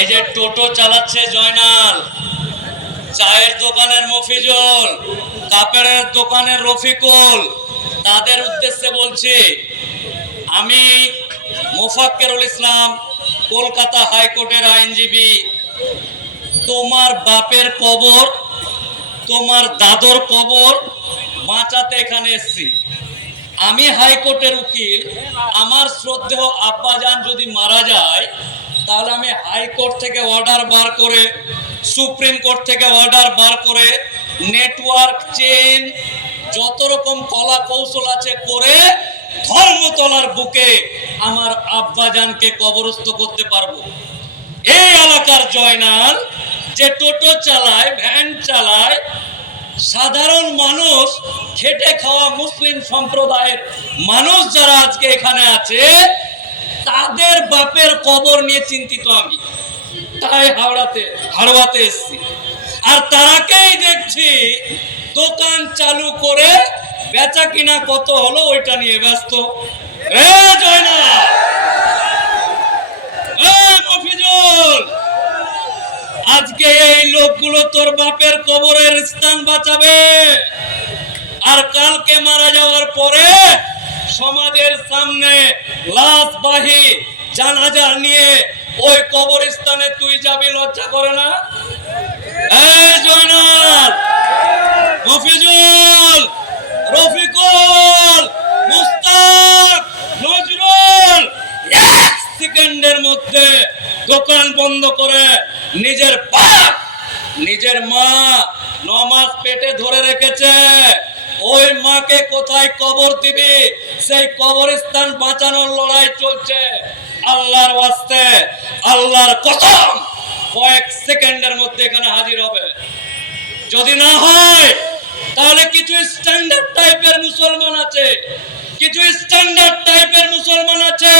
এই যে টোটো চালাচ্ছে জয়নাল, চায়ের দোকানের মফিজুল, কাপড়ের দোকানের রফিকুল, তাদের উদ্দেশ্যে বলছি, আমি মোফাক্কেরুল ইসলাম, কলকাতা হাইকোর্টের আইনজীবী। তোমার বাপের কবর, তোমার দাদর কবর বাঁচাতে এখানে এসেছি। আমি হাইকোর্টের উকিল, আমার শ্রদ্ধেয় আব্বাজান যদি মারা যায়, তাহলে আমি হাইকোর্ট থেকে অর্ডার বার করে, সুপ্রিম কোর্ট থেকে অর্ডার বার করে, নেটওয়ার্ক চেন যত রকম কলা কৌশল আছে করে ধর্মতলার বুকে আমার আব্বাজানকে কবরস্থ করতে পারবো। এই এলাকার জয়নাল যে টোটো চালায়, ভ্যান চালায়, সাধারণ মানুষ, খেটে খাওয়া মুসলিম সম্প্রদায়ের মানুষ যারা আজকে এখানে আছে, তাদের বাপের কবর নিয়ে চিন্তিত আমি। তাই হাওড়াতে এসছি। আর তারাকেই দেখছি দোকান চালু করে বেচা কিনা কত হলো ওইটা নিয়ে ব্যস্ত। জয়নাল, মফিজুল, আজকে এই লোকগুলো তোর বাপের কবরের স্থান বাঁচাবে, আর কালকে মারা যাওয়ার পরে সমাজের সামনে লাশবাহী জানাজা নিয়ে ওই কবরস্থানে তুই যাবি, লজ্জা করে না? এই জয়নাল, মফিজুল, রফিকুল, মুস্তাক, নজরুল এক সেকেন্ডের মধ্যে দোকান বন্ধ করে নিজের বাপ, নিজের মা 9 মাস পেটে ধরে রেখেছে, ওই মাকে কোথায় কবর দিবি, সেই কবরস্থান বাঁচানোর লড়াই চলছে। আল্লাহর ওয়াস্তে, আল্লাহর কসম, কয়েক সেকেন্ডের মধ্যে এখানে হাজির হবে। যদি না হয় তাহলে কিছু স্ট্যান্ডার্ড টাইপের মুসলমান আছে, কিছু স্ট্যান্ডার্ড টাইপের মুসলমান আছে,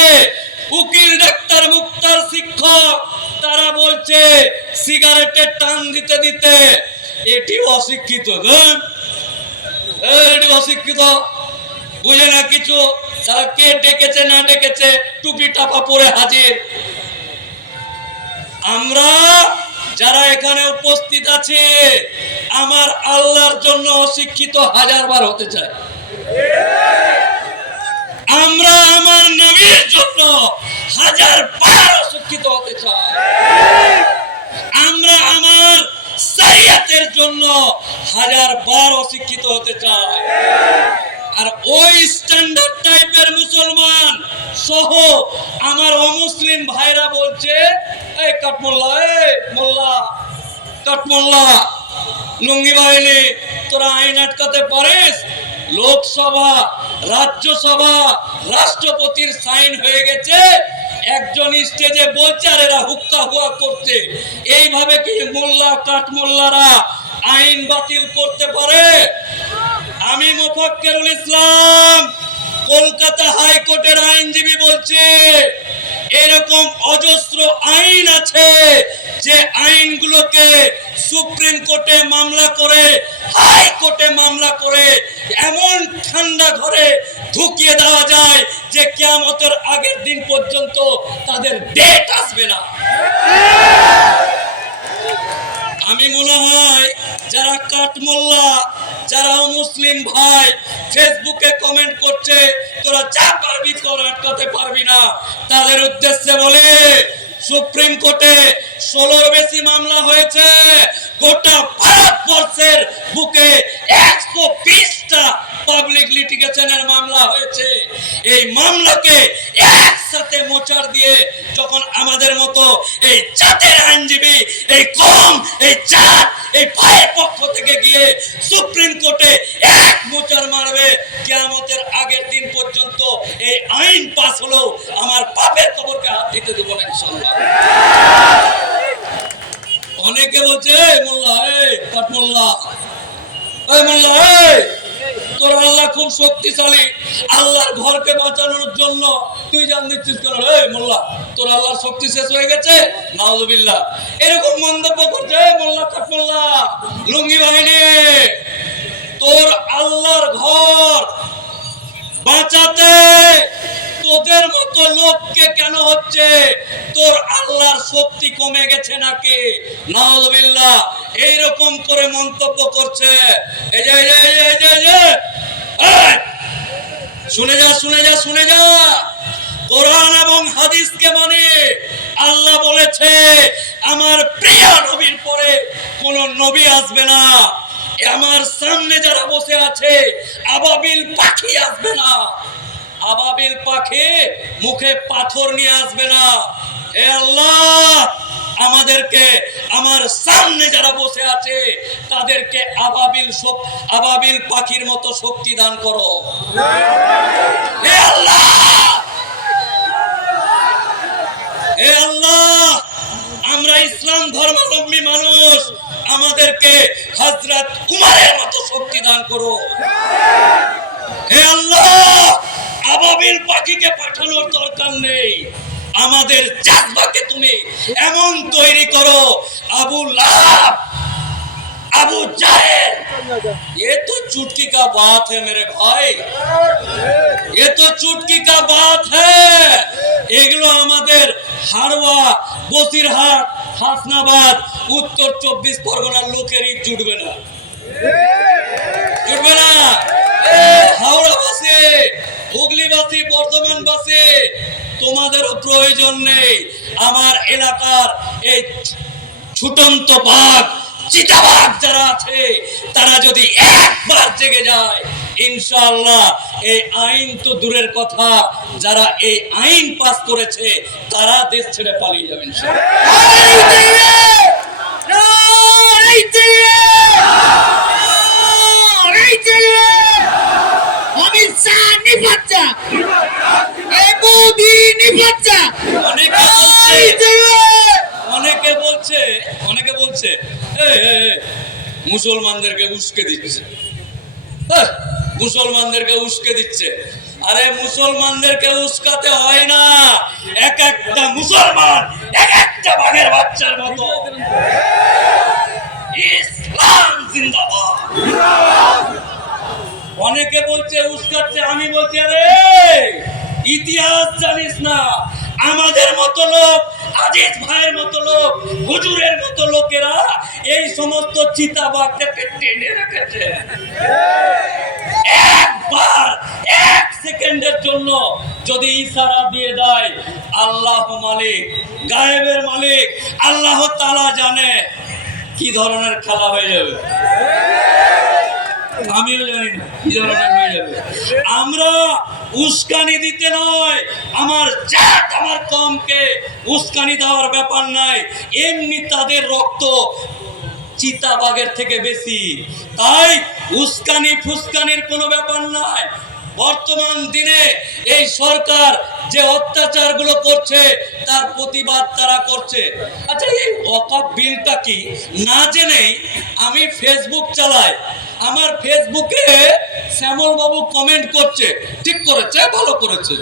উকিল, ডাক্তার, মুক্তার, শিক্ষক, তারা বলছে সিগারেটের টান দিতে দিতে এটি অশিক্ষিত, এটি অশিক্ষিত, বুঝে না কিছু। তারা কে ডেকেছে না ডেকেছে, টুপি টাপা পরে হাজির। আমরা যারা এখানে উপস্থিত আছে, আমার আল্লাহর জন্য অশিক্ষিত 1000 বার হতে চাই। আমরা আমার নবীর জন্য 1000 বার অশিক্ষিত হতে চাই। আমরা আমার শরিয়তের জন্য 1000 বার অশিক্ষিত হতে চাই। আর ওই স্ট্যান্ডার্ড টাইপের মুসলমান সহ আমার অমুসলিম ভাইরা বলছে, এই কাটমোল্লা, এই মোল্লা, কাটমোল্লা, লুঙ্গি বাহিনী, তোরা আইন আটকাতে পারিস? লোকসভা, রাজ্যসভা, রাষ্ট্রপতির সাইন হয়ে গেছে, একজন স্টেজে বলছে আর এরা হুক্কা হুয়া করছে। এইভাবে কি মোল্লা, কাটমোল্লারা আইন বাতিল করতে পারে? আমি মোফাক্কেরুল ইসলাম, কলকাতা হাইকোর্টের আইনজীবী বলছে, এরকম অজস্র আইন আছে যে আইনগুলোকে সুপ্রিম কোর্টে মামলা করে, হাইকোর্টে মামলা করে এমন ঠান্ডা ঘরে ঢুকিয়ে দেওয়া যায় যে কিয়ামতের আগের দিন পর্যন্ত তাদের ডেট আসবে না। আমি মনে হয় যারা কাটমোল্লা, যারা মুসলিম ভাই ফেসবুকে কমেন্ট করছে তোরা যা পারবি কর, আটকাতে পারবি না, তাদের উদ্দেশ্যে বলে, সুপ্রিম কোর্টে 16র বেশি মামলা হয়েছে, গোটা ভারতবর্ষের বুকে 120টা পাবলিক লিটিগেশনের মামলা হয়েছে। এই মামলাকে একসাথে মোচার দিয়ে যখন আমাদের মতো এই জাতের আইনজীবী, এই কম, এই জাত, এই ভাইয়ের পক্ষ থেকে গিয়ে সুপ্রিম কোর্টে এক মোচার মারবে, কিয়ামতের আগের দিন পর্যন্ত এই আইন পাস হলো, আমার বাপের কবরকে হাত দিতে দেব না ইনশাআল্লাহ। অনেকে বলছে, মোল্লা, এই কাটমোল্লা, এই মোল্লা, এই তোর আল্লাহ খুব শক্তিশালী, আল্লাহর ঘরকে বাঁচানোর জন্য তুই জান দিচ্ছিস কেন? এই মোল্লা, তোর আল্লাহর শক্তি শেষ হয়ে গেছে, নাউযুবিল্লাহ, এরকম মন্তব্য করছে। মোল্লা, কাটমোল্লা, লুঙ্গি বাহিনী, তোর আল্লাহর ঘর বাঁচাতে তোদের মতো লোককে কেন হচ্ছে? তোর আল্লাহর শক্তি কমে গেছে নাকি? নাউযুবিল্লাহ, এইরকম করে মন্তব্য করছে। এই যে শুনে যা, কোরআন এবং হাদিসকে মানে। আল্লাহ বলেছে আমার প্রিয় নবীর পরে কোন নবী আসবে না। আমার সামনে যারা বসে আছে আবাবিল পাখি আসবে না। আবাবিল পাখি মুখে পাথর নিয়ে আসবে না। হে আল্লাহ, আমাদেরকে আমার সামনে যারা বসে আছে তাদেরকে আবাবিল পাখির মতো শক্তি দান করো। হে আল্লাহ, হে আল্লাহ, আমরা ইসলাম ধর্মাবলম্বী মানুষ, আমাদেরকে হযরত উমরের মতো শক্তি দান করো। হে আল্লাহ, আবাবিল পাখিকে পাঠানোর দরকার নেই, আমাদের জাযবাকে তুমি এমন তৈরি করো। আবু লাহাব, আবু জাহেল, ये तो चुटकी का बात है मेरे भाई, ये तो चुटकी का बात है। এগুলো আমাদের হারওয়া, বসিরহাট, হাসনাবাদ, উত্তর 24 পরগনার লোকেরই জুটবে না। হাওড়াবাসী, হুগলিবাসী, বর্ধমানবাসী, তোমাদেরও প্রয়োজন নেই। আমার এলাকার এই ছুটন্ত বাঘ, চিতাবাঘ যারা আছে তারা যদি একবার জেগে যায়, ইনশাআল্লাহ এই আইন তো দূরের কথা, যারা এই আইন পাস করেছে তারা দেশ ছেড়ে পালিয়ে যাবেন। অনেকে বলছে মুসলমানদেরকে উস্কে দিচ্ছে, মুসলমানদেরকে উস্কে দিচ্ছে। আরে মুসলমানদেরকে উস্কাতে হয় না, এক একটা মুসলমান এক একটা বাঘের বাচ্চার মতো। ইসলাম জিন্দাবাদ। অনেকে বলছে উস্কাচ্ছে, আমি বলছি আরে ইতিহাস জানিস না। আমাদের মতো লোক, আজিজ ভাইয়ের মতো লোক, হুজুরের মতো লোকেরা এই সমস্ত চিতাবাঘকে টেনে রেখেছে। একবার এক সেকেন্ডের জন্য যদি ইশারা দিয়ে দেয়, আল্লাহ মালিক, গায়েবের মালিক আল্লাহ তাআলা জানে কি ধরনের খেলা হয়ে যাবে। আমিও জানি না কি ধরনের হয়ে যাবে। আমরা উস্কানি দিতে নয়, আমার জাত আমার কমকে উস্কানি দেওয়ার ব্যাপার নাই। এমনি তাদের রক্ত চিতাবাঘের থেকে বেশি, তাই উস্কানি ফুস্কানির কোনো ব্যাপার নাই। বর্তমান দিনে এই সরকার যে অত্যাচারগুলো করছে তার প্রতিবাদ তারা করছে। আচ্ছা, এই ওয়াকফ বিলটা কি না জেনেই আমি ফেসবুক চালাই, আমার ফেসবুকে শ্যামল বাবু কমেন্ট করছে ঠিক করেছে, ভালো করেছে।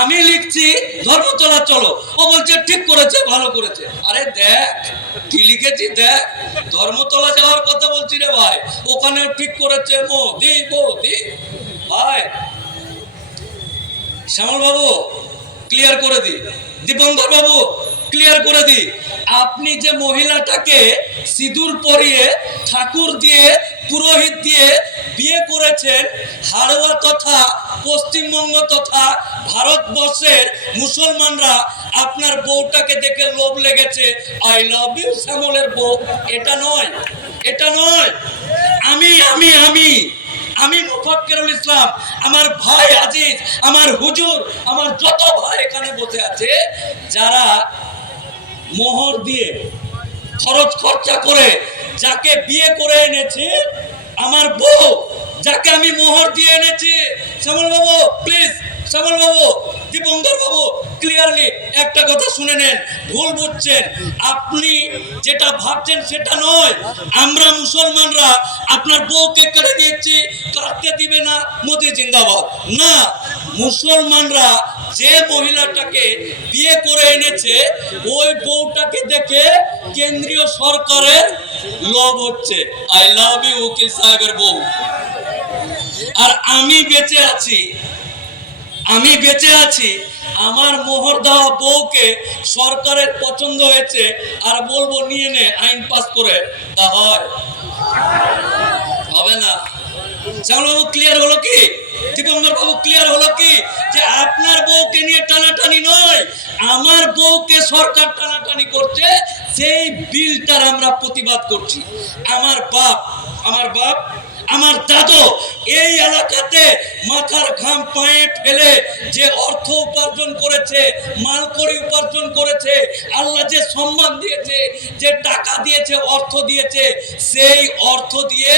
আমি লিখছি ধর্মতলা চলো, ও বলছে ঠিক করেছে, ভালো করেছে। আরে দেখ কি লিখেছি, দেখ ধর্মতলা যাওয়ার কথা বলছি রে ভাই, ওখানেও ঠিক করেছে মোদি মোদি। ভাই শ্যামল বাবু ক্লিয়ার করে দি, দীপঙ্কর বাবু ক্লিয়ার করে দি, আপনি যে মহিলাটাকে সিঁদুর পরিয়ে ঠাকুর দিয়ে পুরোহিত দিয়ে বিয়ে করেছেন, হাড়োয়া তথা পশ্চিমবঙ্গ তথা ভারতবর্ষের মুসলমানরা আপনার বউটাকে দেখে লোভ লেগেছে, আই লাভ ইউ শ্যামলের বউ। এটা নয়, এটা নয়। আমি আমি আমি আমি মুফাক্কিরুল ইসলাম, আমার ভাই আজিজ, আমার হুজুর, আমার যত ভাই এখানে বসে আছে, যারা মোহর দিয়ে খরচ খরচা করে যাকে বিয়ে করে এনেছে, আমার বউ যাকে আমি মোহর দিয়ে এনেছি, শ্যামল বাবু please, Shyamal Babu, Dipankar Babu clearly একটা কথা শুনে নেন, ভুল বুঝছেন। আপনি যেটা ভাবছেন সেটা নয়। আমরা মুসলমানরা আপনার বউকে কেড়ে নিয়েছি, কাটতে দিবে না, মোদি জিন্দাবাদ না। মুসলমানরা যে মহিলাটাকে বিয়ে করে এনেছে ওই বউটাকে দেখে কেন্দ্রীয় সরকারের লোভ হচ্ছে, আই লাভ ইউ উকিল সাহেবের বউ। আর আমি বেঁচে আছি, আমি বেঁচে আছি, আমার মোহর দেওয়া বউকে সরকারের পছন্দ হয়েছে, আর বলবো নিয়ে নে আইন পাস করে, তা হয়? হবে না। শ্যামল বাবু ক্লিয়ার হলো কি? দীপঙ্কর বাবু ক্লিয়ার হলো কি যে আপনার বউকে নিয়ে টানাটানি নয়, আমার বউকে সরকার টানাটানি করছে, সেই বিলটার আমরা প্রতিবাদ করছি। আমার বাপ আমার দাদু এই এলাকাতে মাথার ঘাম পায়ে ফেলে যে অর্থ উপার্জন করেছে, মালকড়ি উপার্জন করেছে, আল্লাহ যে সম্মান দিয়েছে, যে টাকা দিয়েছে, অর্থ দিয়েছে, সেই অর্থ দিয়ে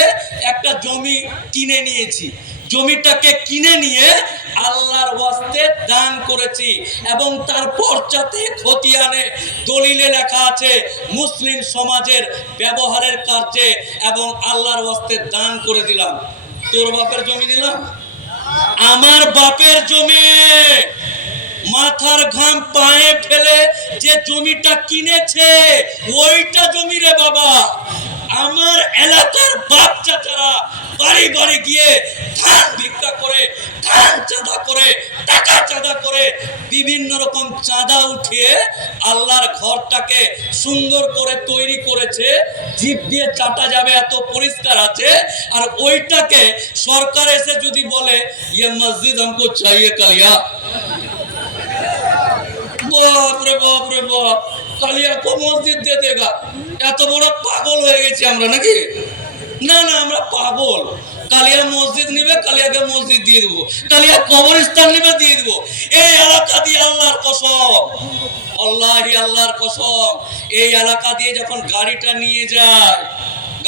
একটা জমি কিনে নিয়েছি। জমিটাকে কিনে নিয়ে আল্লাহর ওয়াস্তে দান করেছি, এবং তার পর্চাতে খতিয়ানে দলিলে লেখা আছে মুসলিম সমাজের ব্যবহারের কার্যে, এবং আল্লাহর ওয়াস্তে দান করে দিলাম। তোর বাপের জমি দিলাম, আমার বাপের জমি, মাথার ঘাম পায়ে ফেলে যে জমিটা কিনেছে ওইটা জমি রে বাবা। আমার এলাকার বাপ চাচারা বাড়ি বাড়ি গিয়ে ধান ভিক্ষা করে, ধান চাঁদা করে, টাকা চাঁদা করে, বিভিন্ন রকম চাঁদা উঠিয়ে আল্লাহর ঘরটাকে সুন্দর করে তৈরি করেছে, জিভ দিয়ে চাটা যাবে এত পরিষ্কার আছে। আর ওইটাকে সরকার এসে যদি বলে ইয়ে মসজিদ हमको चाहिए কালিয়া, বাপ রে বাপ রে বাপ, কালিয়া কো মসজিদ দিয়ে দেগা? এত বড় পাগল হয়ে গেছি আমরা নাকি? না না, আমরা পাগল। কালিয়া মসজিদ নিবে, কালিয়াকে মসজিদ দিয়ে দেবো, কালিয়া কবরস্থান নিবে, দিয়ে দেবো। এই এলাকা দিয়ে আল্লাহর কসম, আল্লাহি আল্লাহর কসম, এই এলাকা দিয়ে যখন গাড়িটা নিয়ে যায়,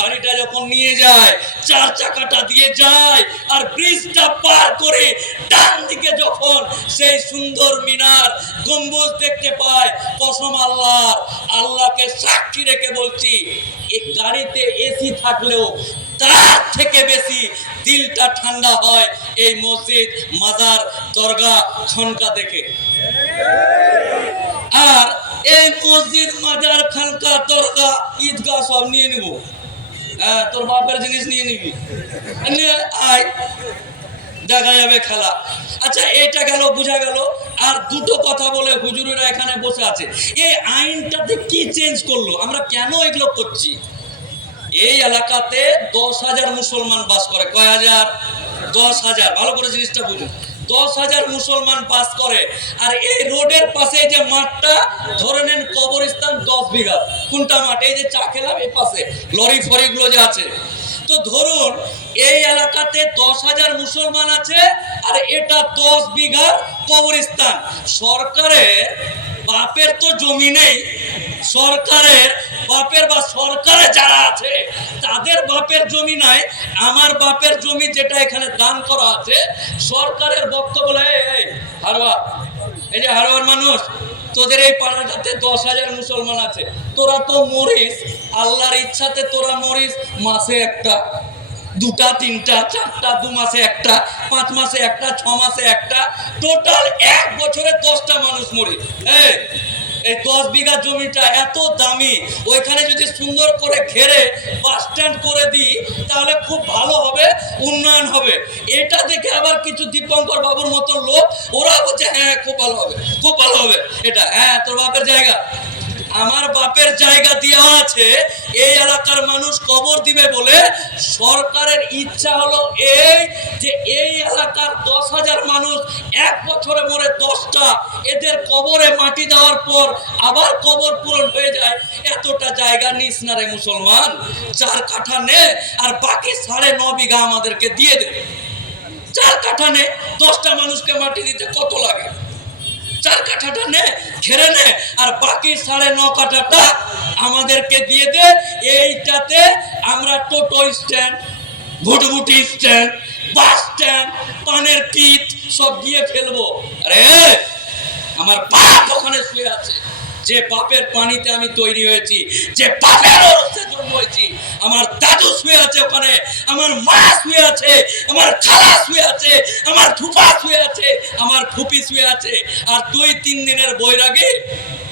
গাড়িটা যখন নিয়ে যায়, চার চাকাটা দিয়ে যায়, আর ব্রিজটা পার করে ডান দিকে যখন সেই সুন্দর মিনার গম্বুজ দেখতে পায়, কসম আল্লাহর, আল্লাহকে সাক্ষী রেখে বলছি, এই গাড়িতে এসি থাকলেও তার থেকে বেশি দিলটা ঠান্ডা হয় এই মসজিদ, মাজার, দরগা, খানকা দেখে। আর এই মসজিদ, মাজার, খানকা, দরগা, ঈদগাহ সব নিয়ে নিব। হ্যাঁ, তোর বাপের জিনিস নিয়ে নিবি, আয় দেখা যাবে খেলা। আচ্ছা, এটা গেল, বোঝা গেল। আর দুটো কথা বলে হুজুরেরা এখানে বসে আছে, এই আইনটাতে কি চেঞ্জ করলো, আমরা কেন এগুলো করছি? এই এলাকাতে 10,000 মুসলমান বাস করে। কয় হাজার? 10,000। ভালো করে জিনিসটা বুঝুন, 10,000 মুসলমান বাস করে। আর এই রোডের পাশে যে মাঠটা ধরে নেন কবরস্থান 10 বিঘা। কোনটা মাঠ? এই যে চা খেলাম এই পাশে লরি ফরি গুলো যে আছে। তো ধরুন এই এলাকাতে 10,000 মুসলমান আছে, আর এটা 10 বিঘা কবরস্থান। সরকারের বাপের তো জমি নেই, সরকারের বাপের বা সরকারে যারা আছে তাদের বাপের জমি নাই। আমার বাপের জমি যেটা এখানে দান করা আছে, সরকারের বক্তব্য, হারবার, এই যে হারবার মানুষ, তোদের এই পাড়াটাতে 10,000 মুসলমান আছে, তোরা তো মরিস আল্লাহর ইচ্ছাতে, তোরা মরিস মাসে একটা, দুটা, তিনটা, চারটা, 2 মাসে একটা, 5 মাসে একটা, 6 মাসে একটা, টোটাল 1 বছরে 10টা মানুষ মরি। এই 10 বিঘা জমিটা এত দামি, ওইখানে যদি সুন্দর করে ঘেরে বাস স্ট্যান্ড করে দিই তাহলে খুব ভালো হবে, উন্নয়ন হবে। এটা দেখে আবার কিছু দীপঙ্কর বাবুর মতো লোক, ওরা বলছে হ্যাঁ খুব ভালো হবে, খুব ভালো হবে এটা। হ্যাঁ, তোর বাপের জায়গা, আমার বাপের জায়গা দেওয়া আছে, এই এলাকার মানুষ কবর দিবে বলে সরকারের ইচ্ছা হলো এই যে এই এলাকার 10,000 মানুষ 1 বছরে মরে 10টা, এদের কবরে মাটি দেওয়ার পর আবার কবর পূরণ হয়ে যায়। এতটা জায়গা নিস না রে মুসলমান, 4 কাঠা নে, আর বাকি 9.5 বিঘা আমাদেরকে দিয়ে দে। 4 কাঠা নে, 10টা মানুষকে মাটি দিতে কত লাগে? 4 কাঠাটা নে, ঘেরে নে, আর বাকি 9.5 কাঠাটা আমাদেরকে দিয়ে দে। এইটাতে আমরা টোটো স্ট্যান্ড, ভুটভুটি স্ট্যান্ড, বাস স্ট্যান্ড, পানের পিঠ সব দিয়ে ফেলবো। আরে আমার বাপ ওখানে শুয়ে আছে, যে বাপের পানিতে আমি তৈরি হয়েছি, যে বাপের রক্তে জন্ম হয়েছি। আমার দাদু শুয়ে আছে ওখানে, আমার মা শুয়ে আছে, আমার খালা শুয়ে আছে, আমার ফুফা শুয়ে আছে, আমার ফুপি শুয়ে আছে। আর তুই 3 দিনের বৈরাগী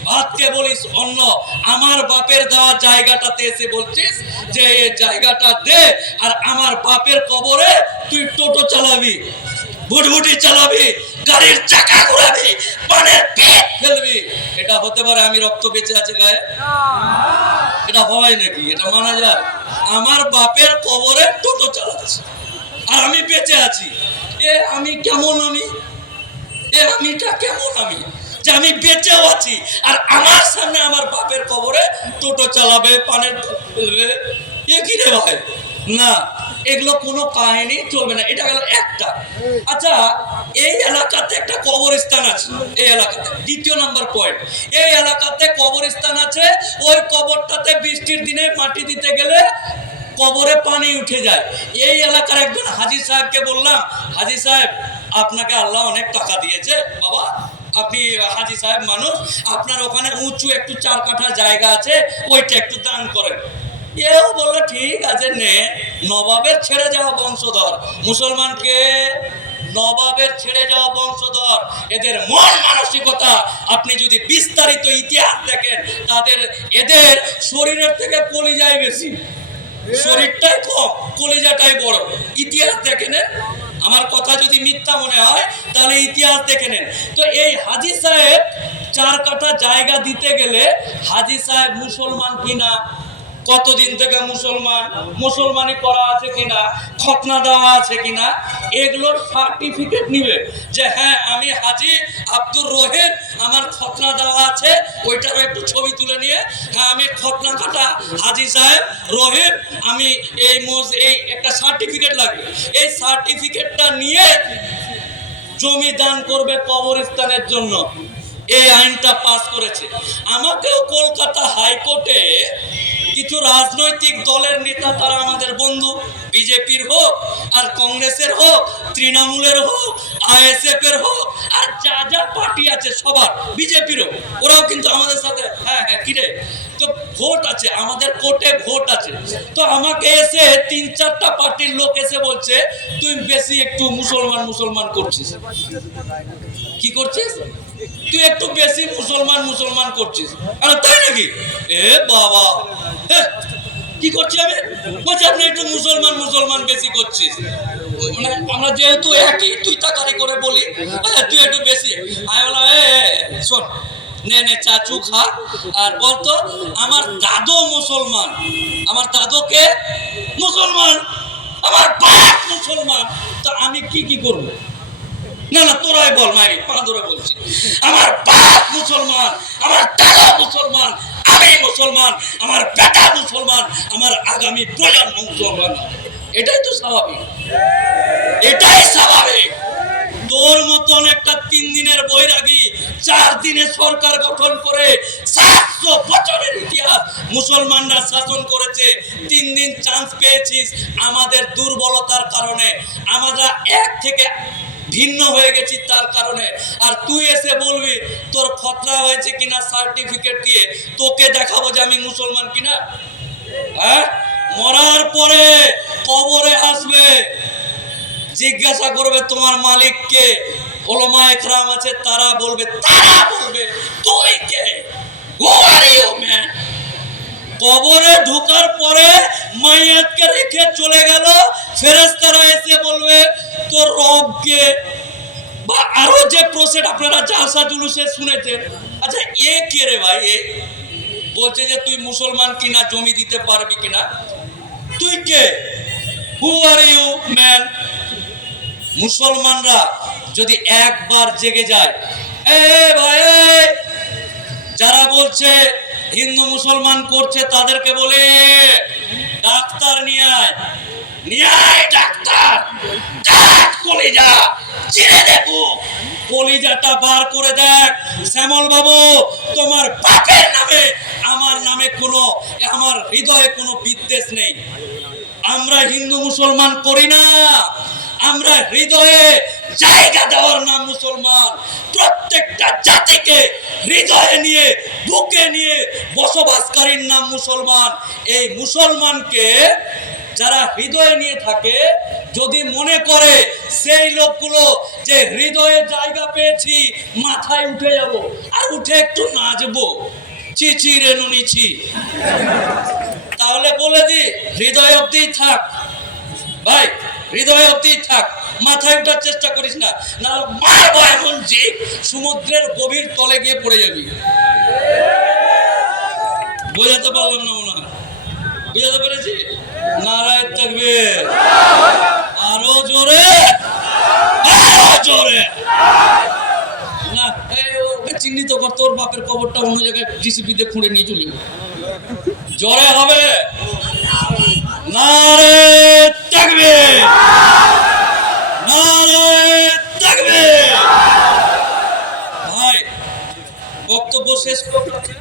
ভাতকে বলিস অন্য, আমার বাপের দেওয়া জায়গাটাতে এসে বলছিস যে এই জায়গাটা দে, আর আমার বাপের কবরে তুই টোটো চালাবি, ভুটভুটি চালাবি, গাড়ির চাকা ঘোরাবি, পানের পেট ফেলবি, এটা হতে পারে আমি রক্ত বেঁচে আছে গায়ে? এটা হয় নাকি? এটা মানা যায়? আমার বাপের কবরে টোটো চালাচ্ছে আর আমি বেঁচে আছি। আমি কেমন? আমিটা কেমন? আমি যে আমি বেঁচেও আছি আর আমার সামনে আমার বাপের কবরে টোটো চালাবে, পানের ফেলবে, কি রে ভাই? না, এগুলো কোনো কাহিনী চলবে না। এটা গেল একটা। আচ্ছা, এই এলাকাতে একটা কবরস্থান আছে। এই এলাকাতে দ্বিতীয় নাম্বার পয়েন্ট, এই এলাকাতে কবরস্থান আছে। ওই কবরটাতে বৃষ্টির দিনে মাটি দিতে গেলে কবরে পানি উঠে যায়। এই এলাকার একজন হাজী সাহেবকে বললাম, হাজী সাহেব, আপনাকে আল্লাহ অনেক টাকা দিয়েছে বাবা, আপনি হাজী সাহেব মানুষ, আপনার ওখানে উঁচু একটু 4 কাঠা জায়গা আছে, ওইটা একটু দান করেন। এও বললো ঠিক আছে, নে। নবাবের ছেড়ে যাওয়া বংশধর মুসলমানকে, নবাবের ছেড়ে যাওয়া বংশধর, এদের মন মানসিকতা আপনি যদি বিস্তারিত ইতিহাস দেখেন, এদের শরীরের থেকে কলিজায় বেশি, শরীরটাই কম, কলিজাটাই বড়। ইতিহাস দেখে নেন, আমার কথা যদি মিথ্যা মনে হয় তাহলে ইতিহাস দেখে নেন। তো এই হাজী সাহেব 4 কাঠা জায়গা দিতে গেলে, হাজী সাহেব মুসলমান কিনা, কতদিন থেকে মুসলমানি করা আছে কিনা, খতনা দেওয়া আছে কিনা, এগুলোর সার্টিফিকেট নিবে যে হ্যাঁ আমি হাজী আব্দুর রহিম, আমার খতনা দেওয়া আছে, ওইটারও একটু ছবি তুলে নিয়ে, হ্যাঁ আমি খতনা কাটা হাজী সাহেব রহিম, আমি এই একটা সার্টিফিকেট লাগবে। এই সার্টিফিকেটটা নিয়ে জমি দান করবে কবরস্থানের জন্য। এই আইনটা পাস করেছে। আমাকেও কলকাতা হাইকোর্টে কিছু রাজনৈতিক দলের নেতা, তারা আমাদের বন্ধু, বিজেপির হোক আর কংগ্রেসের হোক, তৃণমূলের হোক, আইএসএফ এর হোক, আর যা যা পার্টি আছে সবার, বিজেপিরও, ওরাও কিন্তু আমাদের সাথে হ্যাঁ কিরে, তো ভোট আছে আমাদের, কোর্টে ভোট আছে। তো আমাকে এসে 3-4টা পার্টির লোক এসে বলছে, তুই বেশি একটু মুসলমান করছিস। কি করছিস তুই? একটু বেশি মুসলমান করছিস। আরে তাই নাকি? বাবা, কি করছি আমি? বলছি আপনি একটু মুসলমান বেশি করছিস। মানে আমরা যেহেতু একই, তুই তাকারি করে বলি, তুই একটু বেশি। আমি বললাম শোন, নে চাচু খা, আর বলতো আমার দাদু মুসলমান, আমার দাদুকে মুসলমান, আমার বাপ মুসলমান, তো আমি কি করবো? না তোরাই বল, মাইরি পা ধরে বলছি, আমার বাপ মুসলমান, আমার দাদা মুসলমান, আমি মুসলমান, আমার বেটা মুসলমান, আমার আগামী প্রজন্ম মুসলমান। এটাই তো স্বাভাবিক, এটাই স্বাভাবিক। তোর মতন একটা 3 দিনের বৈরাগী 4 দিনে সরকার গঠন করে 700 বছরের ইতিহাস মুসলমানরা শাসন করেছে। 3 দিন চান্স পেয়েছিস আমাদের দুর্বলতার কারণে, আমরা এক থেকে ভিন্ন হয়ে গেছি তার কারণে। আর তুই এসে বলবি তোর খতনা হয়েছে কিনা সার্টিফিকেট দিয়ে, তোকে দেখাবো যে আমি মুসলমান কিনা। হ্যাঁ, মরার পরে কবরে আসবে, জিজ্ঞাসা করবে তোমার মালিককে, ওলামা একরাম আছে তারা বলবে তুই কে, হু আর ইউ ম্যান। কবরে ঢোকার পরে মাইয়াতকে রেখে চলে গেল, ফেরেশতারা এসে বলবে তোর রবকে, বা আরো যে প্রসেড আপনারা জালসা জুলুসে শুনেছেন। আচ্ছা কে রে ভাই? বলছে যে তুই মুসলমান কিনা, জমি দিতে পারবি কিনা, তুই কে, হু আর ইউ ম্যান। মুসলমানরা যদি একবার জেগে যায়, ভাই যারা বলছে হিন্দু মুসলমান করছে তাদেরকে বলে ডাক্তার নিয়ে আয় ডাক্তার, কলিজা চিরে দেখো, কলিজাটা বার করে দেখ। শ্যামল বাবু, তোমার বাপের নামে আমার নামে আমার হৃদয়ে কোনো বিদ্বেষ নেই। আমরা হিন্দু মুসলমান করি না, আমরা হৃদয়ে জায়গা দেওয়ার নাম মুসলমান। প্রত্যেকটা জাতিকে হৃদয়ে নিয়ে, বুকে নিয়ে বসবাসকারীর নাম মুসলমান। এই মুসলমানকে যারা হৃদয়ে নিয়ে থাকে, যদি মনে করে সেই লোকগুলো যে হৃদয়ে জায়গা পেয়েছি, মাথায় উঠে যাব আর উঠে একটু নাচবো, চিচি রে নুনিছি, তাহলে বলে দি হৃদয় অব্দি থাক ভাই, হৃদয় অব্দি থাক, মাথায় ওঠার চেষ্টা করিস না, না মারবো এখন যে সমুদ্রের গভীর তলে গিয়ে পড়ে যাবি। বোঝাতে পারলাম না মনে হয়? বুঝাতে পেরেছি? নারায়ণ তাকবীর, আরো জোরে, আরো জোরে। না ওকে চিহ্নিত কর, তোর বাপের কবরটা অন্য জায়গায় জিসিপিতে খুঁড়ে নিয়ে চলে জোরে হবে। নারায়ণ তাকবীর, নারায়ণ তাকবীর। ভাই বক্তব্য শেষ করতে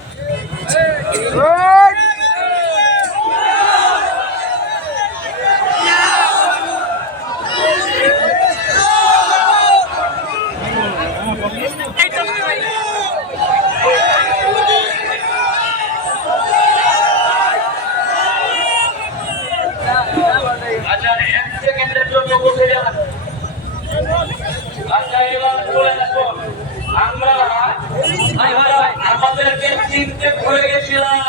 আমরা আমাদেরকে চিনতে ভুলে গেছিলাম।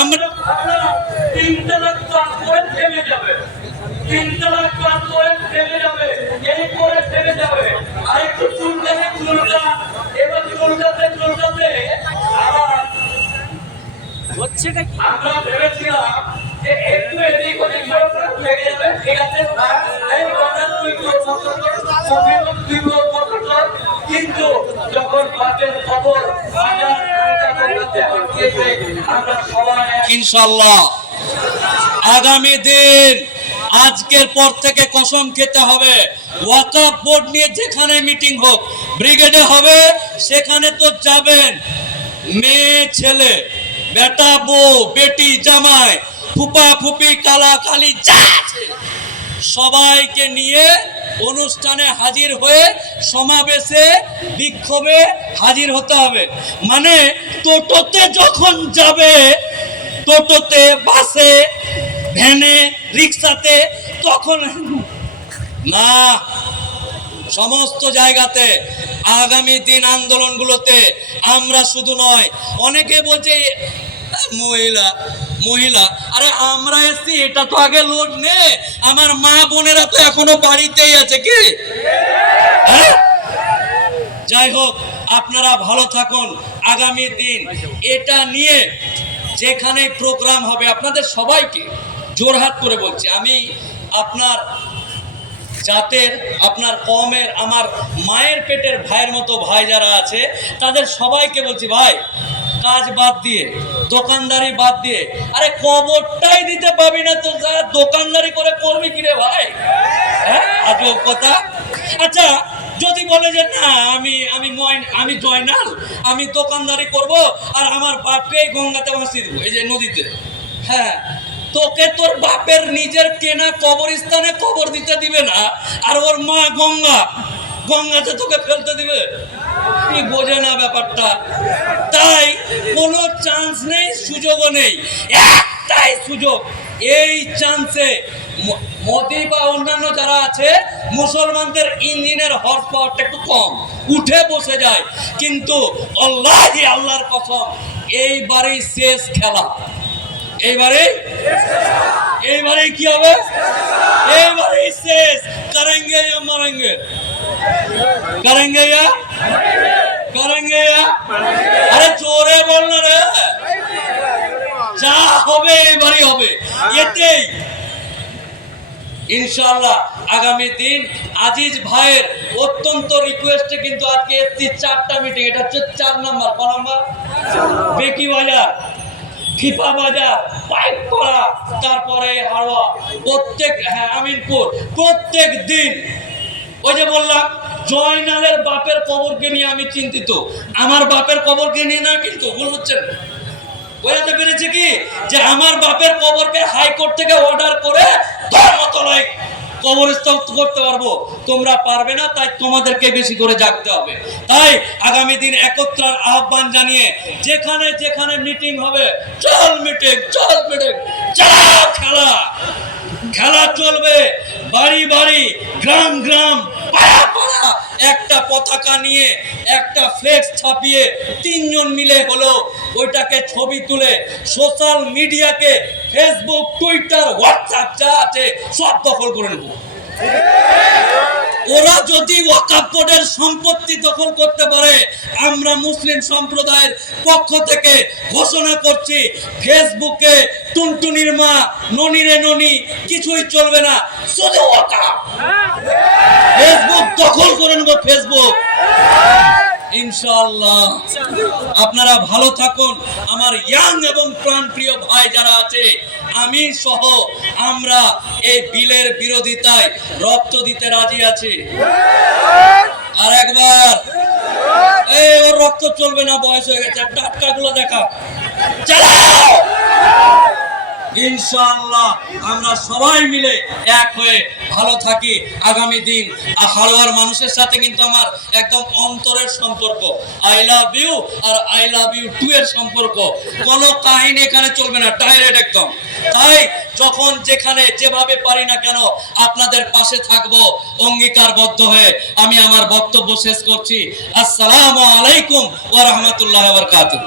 আমরা 3 তালাক করে থেমে যাবে, 3 তালাক করে থেমে যাবে, এই করে থেমে যাবে। আর একটু চুলকাতে চুলকা, এবার চুলকাতে চুলকাতে আমরা ভেবেছিলাম যে একটু এদিক ওদিক লেগে যাবে, ঠিক আছে। কিন্তু যখন বাতের খবর ইনশাআল্লাহ আগামী দিন আজকের পর থেকে কসম খেতে হবে, ওয়াকফ বোর্ড নিয়ে যেখানে মিটিং হোক, ব্রিগেডে হবে, সেখানে তো যাবেন। মেয়ে ছেলে, বেটা বউ, বেটি জামাই, ফুপা ফুপি, কালা কালি যা আছে সবাইকে নিয়ে অনুষ্ঠানে হাজির হয়ে সমাবেশে বিক্ষোভে হাজির হতে হবে। মানে টোটোতে যখন যাবে, টোটোতে, বাসে, ভ্যানে, রিক্সাতে, তখন না, সমস্ত জায়গাতে আগামী দিন আন্দোলনগুলোতে আমরা শুধু নয়, অনেকে বলছে মহিলা মহিলা, আরে আমরা এসছি, এটা তো আগে লোড নে। আমার মা বোনেরা তো এখনো বাড়িতেই আছে কি? যাই হোক, আপনারা ভালো থাকুন। আগামী দিন এটা নিয়ে যেখানে প্রোগ্রাম হবে, আপনাদের সবাইকে জোরহাত করে বলছি, আমি আপনার জাতের, আপনার কওমের, আমার মায়ের পেটের ভাইয়ের মতো ভাই যারা আছে, তাদের সবাইকে বলছি, ভাই কাজ বাদ দিয়ে, দোকানদারি বাদ দিয়ে, আরে কবরটাই দিতে পাবি না তো যারা দোকানদারি করে করবি কিরে ভাই? হ্যাঁ, আজব কথা। আচ্ছা, যদি বলে যে না আমি জয়নাল, আমি দোকানদারি করব আর আমার বাপকে গঙ্গাতে ভাসিয়ে দেবো, এই যে নদীতে, হ্যাঁ, তোকে তোর বাপের নিজের কেনা কবরস্থানে কবর দিতে দিবে না, আর ওর মা গঙ্গাতে তোকে ফেলতে দিবে? কি বোঝে না ব্যাপারটা। তাই কোনো চান্স নেই, সুযোগও নেই, একটাই সুযোগ। এই চান্সে মোদি বা অন্যান্য যারা আছে, মুসলমানদের ইঞ্জিনের হর্স পাওয়ারটা একটু কম, উঠে বসে যায়। কিন্তু আল্লাহর কসম, এইবারেই শেষ খেলা। এইবারেই কি হবে? এইবারেই শেষ। করেঙ্গে ইয়া মরেঙ্গে, করেঙ্গে ইয়া করেঙ্গে ইয়া। আরে জোরে বল না রে, যা হবে এবারই হবে। এতেই ইনশাআল্লাহ আগামী দিন আজিজ ভাইয়ের অত্যন্ত রিকোয়েস্টে কিন্তু আজকে এসছি 4টা মিটিং। এটা হচ্ছে 4 নম্বর। ক নম্বর? বেকি বাজার, খিপা বাজার, পাইকপাড়া, তারপরে হাওড়া, প্রত্যেক, হ্যাঁ আমিনপুর, প্রত্যেক দিন। ওই যে বললাম, জয়নালের বাপের কবরকে নিয়ে আমি চিন্তিত, আমার বাপের কবরকে নিয়ে না, কিন্তু ভুল হচ্ছেন। বোঝাতে পেরেছে কি, যে আমার বাপের কবরকে হাইকোর্ট থেকে অর্ডার করে ধর্মতলায় কবরস্থ করতে পারবো, তোমরা পারবে না। তাই তোমাদেরকে বেশি করে জাগতে হবে। তাই আগামী দিন একত্রার আহ্বান জানিয়ে যেখানে যেখানে মিটিং হবে, চল মিটিং, চল মিটিং, চালাও খেলা, খেলা চলবে। বাড়ি বাড়ি, গ্রাম গ্রাম, পাড়া পাড়া, একটা পতাকা নিয়ে একটা ফ্লেক্স ছাপিয়ে তিনজন মিলে হলো ওইটাকে ছবি তুলে সোশ্যাল মিডিয়াকে ফেসবুক টুইটার হোয়াটসঅ্যাপ যা আছে সব দখল করে নেব। ওরা যদি ওয়াকফ বোর্ডের সম্পত্তি দখল করতে পারে, আমরা মুসলিম সম্প্রদায়ের পক্ষ থেকে ঘোষণা করছি ফেসবুকে টুনটুনির মা ননিরে ননি কিছুই চলবে না, শুধু ওয়াকফ। ফেসবুক দখল করে নেব, ফেসবুক ইনশাআল্লাহ। আপনারা ভালো থাকুন। আমার ইয়াং এবং প্রাণপ্রিয় ভাই যারা আছে, আমি সহ আমরা এই বিলের বিরোধিতায় রক্ত দিতে রাজি আছি। আর একবার এই ওর রক্ত চলবে না, বয়স হয়ে গেছে, টাটকা গুলো দেখা চালাও। ইনশাআল্লাহ আমরা সবাই মিলে এক হয়ে ভালো থাকি আগামী দিন। আর হাড়োয়ার মানুষের সাথে কিন্তু আমার একদম অন্তরের সম্পর্ক, আই লাভ ইউ আর আই লাভ ইউ টু এর সম্পর্ক। কোনো কাহিনী এখানে চলবে না, ডাইরেক্ট একদম। তাই যখন যেখানে যেভাবে পারি না কেন আপনাদের পাশে থাকবো অঙ্গীকারবদ্ধ হয়ে আমি আমার বক্তব্য শেষ করছি। আসসালামু আলাইকুম ওয়া রাহমাতুল্লাহি ওয়া বারাকাতুহু।